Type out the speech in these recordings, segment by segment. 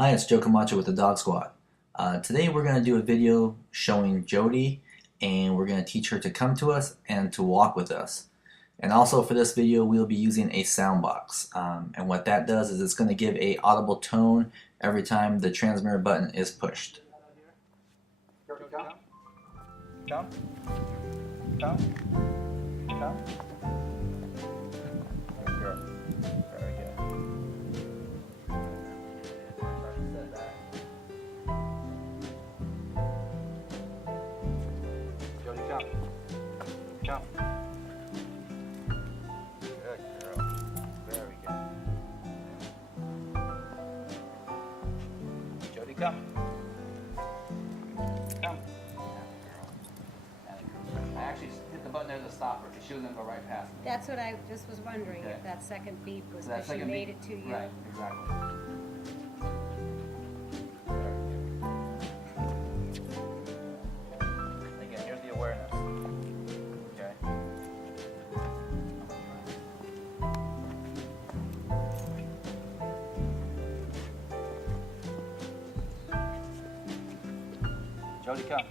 Hi, it's Joe Camacho with the Dog Squad. Today we're going to do a video showing Jody, and we're going to teach her to come to us and to walk with us. And also for this video we'll be using a sound box. And what that does is it's going to give a audible tone every time the transmitter button is pushed. Jody, come. Come. Come. Come. Good girl. Very good. Jody, come. Come. Good girl. Very good. Jody, come. Come. I actually hit the button there to stop her because she was going to go right past me. That's what I just was wondering, Okay. if that second beep was So that because she second made beep- it to you. Right, exactly. Again, here's the awareness. Okay. Jody, come.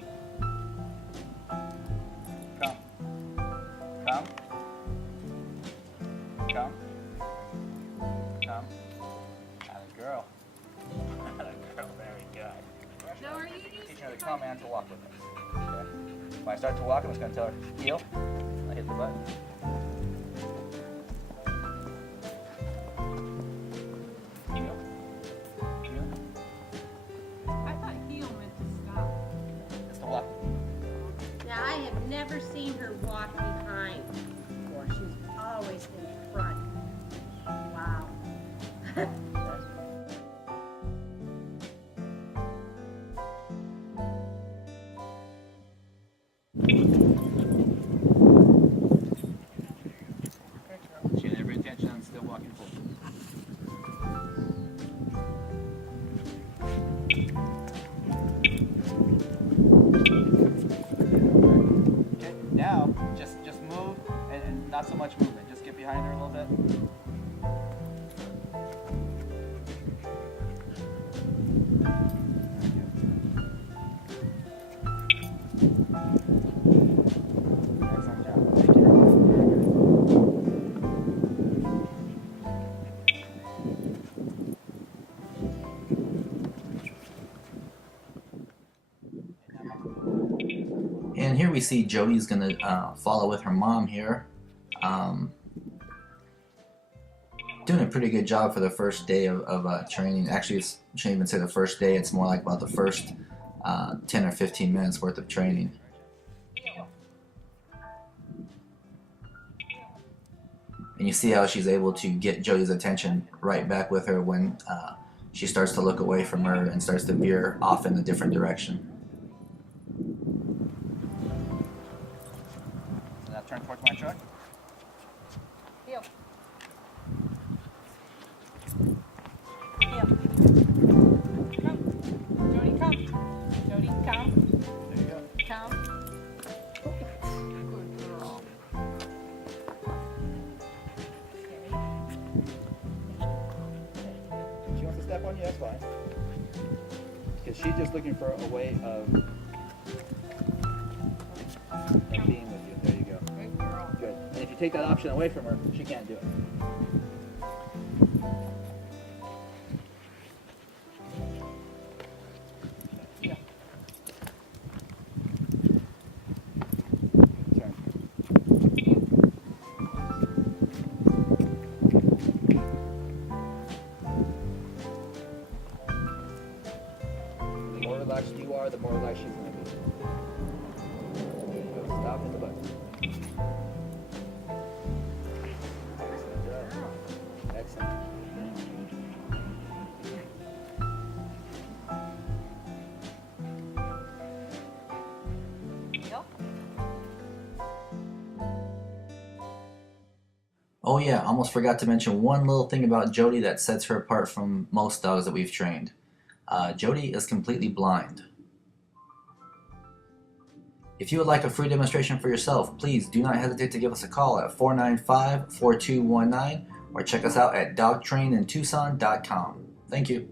Come. Come. Come. Come. Atta girl. Atta girl, very good. No, are you used Teaching her to come and to walk with us. Okay. When I start to walk, I'm just going to tell her, heel. I hit the button. Heel. Heel. I thought heel meant to stop. It's the walk. Now, I have never seen her walk behind before. She's always in front. Wow. She had every intention on still walking forward. Okay, now just move and not so much movement. Just get behind her a little bit. Excellent job. Thank you. And here we see Jody's going to follow with her mom here. Doing a pretty good job for the first day of training. Actually, I shouldn't even say the first day. It's more like about the first 10 or 15 minutes worth of training. And you see how she's able to get Jody's attention right back with her when she starts to look away from her and starts to veer off in a different direction. Now turn towards my truck. Heel. Heel. Come. Jody, come. Jody, come. There you go. Come. Good girl. She wants to step on you, that's fine. Because she's just looking for a way of being with you. There you go. Good girl. Good. And if you take that option away from her, she can't do it. Heel. Turn. The more relaxed you are, the more relaxed she's going to be. There you go. Stop, hit the button. Good job. Excellent. Heel. Oh yeah, almost forgot to mention one little thing about Jody that sets her apart from most dogs that we've trained. Jody is completely blind. If you would like a free demonstration for yourself, please do not hesitate to give us a call at 495-4219 or check us out at dogtrainintucson.com. Thank you.